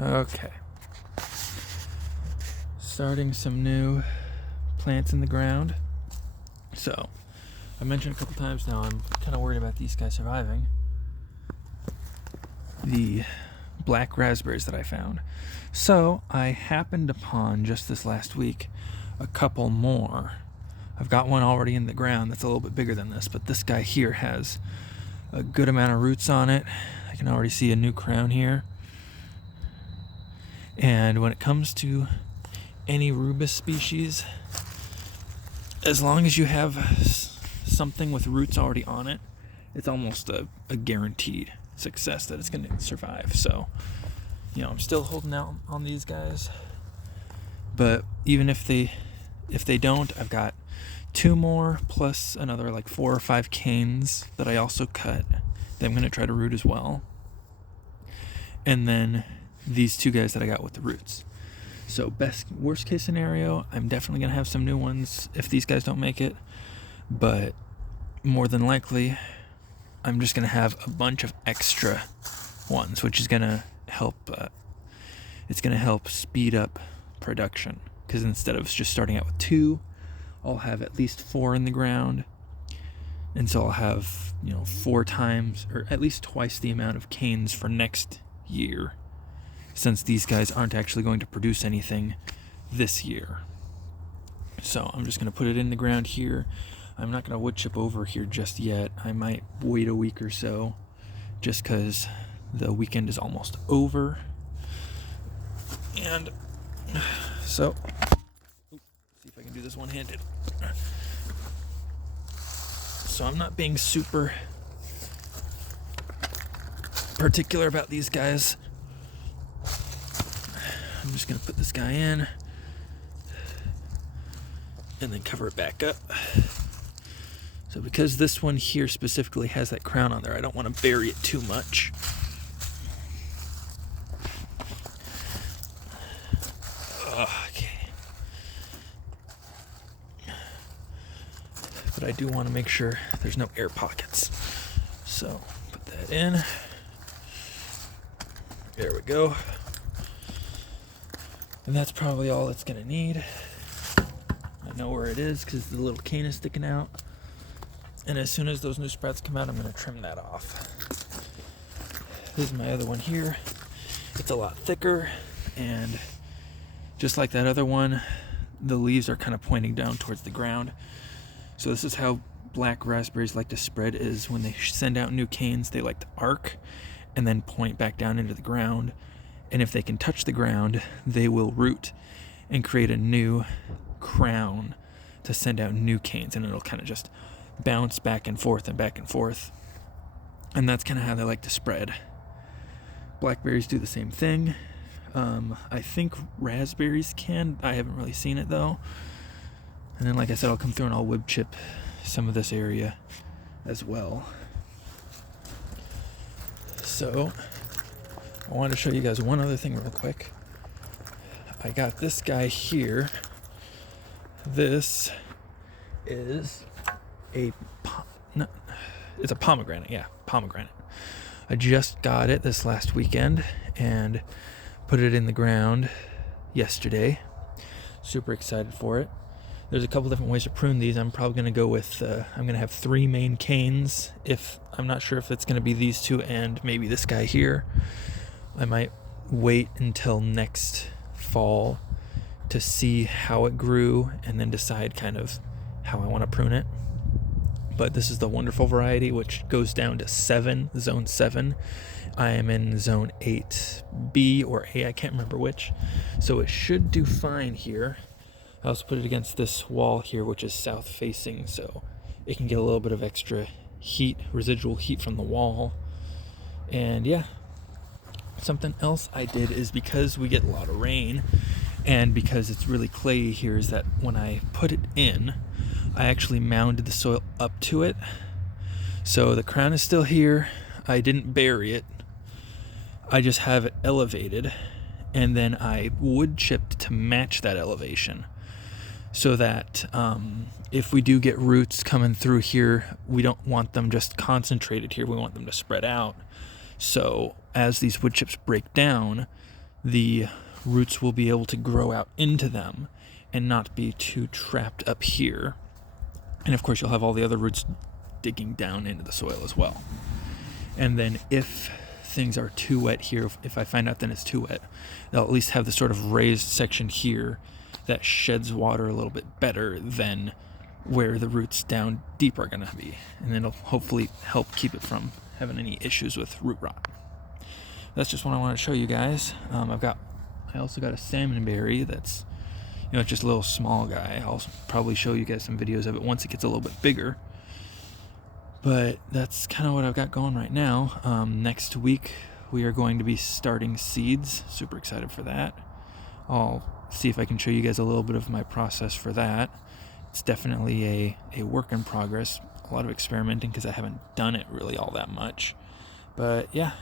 Okay. Starting some new plants in the ground. So, I mentioned a couple times now I'm kind of worried about these guys surviving. The black raspberries that I found. So, I happened upon just this last week a couple more. I've got one already in the ground that's a little bit bigger than this, but this guy here has a good amount of roots on it. I can already see a new crown here. And when it comes to any rubus species, as long as you have something with roots already on it, it's almost a guaranteed success that it's going to survive. So, I'm still holding out on these guys. But even if they don't, I've got 2 more plus another like 4 or 5 canes that I also cut that I'm going to try to root as well. And then these 2 guys that I got with the roots. So worst case scenario, I'm definitely going to have some new ones if these guys don't make it. But more than likely, I'm just going to have a bunch of extra ones, which is going to help. It's going to help speed up production. Because instead of just starting out with 2, I'll have at least 4 in the ground. And so I'll have, 4 times or at least twice the amount of canes for next year, since these guys aren't actually going to produce anything this year. So I'm just going to put it in the ground here. I'm not going to wood chip over here just yet. I might wait a week or so just because the weekend is almost over. And so, see if I can do this one-handed. So I'm not being super particular about these guys. I'm just going to put this guy in and then cover it back up. So because this one here specifically has that crown on there, I don't want to bury it too much. Okay. But I do want to make sure there's no air pockets. So put that in. There we go. And that's probably all it's going to need. I know where it is because the little cane is sticking out. And as soon as those new sprouts come out, I'm going to trim that off. This is my other one here. It's a lot thicker, and just like that other one, the leaves are kind of pointing down towards the ground. So this is how black raspberries like to spread, is when they send out new canes, they like to arc and then point back down into the ground. And if they can touch the ground, they will root and create a new crown to send out new canes, and it'll kind of just bounce back and forth and back and forth. And that's kind of how they like to spread. Blackberries do the same thing. I think raspberries can. I haven't really seen it though. And then, like I said, I'll come through and I'll wood chip some of this area as well. So I wanted to show you guys one other thing real quick. I got this guy here. This is it's a pomegranate. Yeah, pomegranate. I just got it this last weekend and put it in the ground yesterday. Super excited for it. There's a couple different ways to prune these. I'm probably going to go with, I'm going to have 3 main canes. I'm not sure if it's going to be these 2 and maybe this guy here. I might wait until next fall to see how it grew and then decide kind of how I want to prune it. But this is the wonderful variety, which goes down to 7, zone 7. I am in zone 8B or A, I can't remember which. So it should do fine here. I also put it against this wall here, which is south facing, so it can get a little bit of extra heat, residual heat from the wall. And yeah, something else I did is, because we get a lot of rain and because it's really clayey here, is that when I put it in, I actually mounded the soil up to it. So the crown is still here. I didn't bury it. I just have it elevated, and then I wood chipped to match that elevation, so that if we do get roots coming through here, we don't want them just concentrated here. We want them to spread out. So as these wood chips break down, the roots will be able to grow out into them and not be too trapped up here. And of course, you'll have all the other roots digging down into the soil as well. And then if things are too wet here, if I find out then it's too wet, they'll at least have the sort of raised section here that sheds water a little bit better than where the roots down deep are going to be. And then it'll hopefully help keep it from having any issues with root rot. That's just what I want to show you guys. I also got a salmonberry that's, it's just a little small guy. I'll probably show you guys some videos of it once it gets a little bit bigger. But that's kind of what I've got going right now. Next week, we are going to be starting seeds. Super excited for that. I'll see if I can show you guys a little bit of my process for that. It's definitely a work in progress. A lot of experimenting because I haven't done it really all that much. But yeah,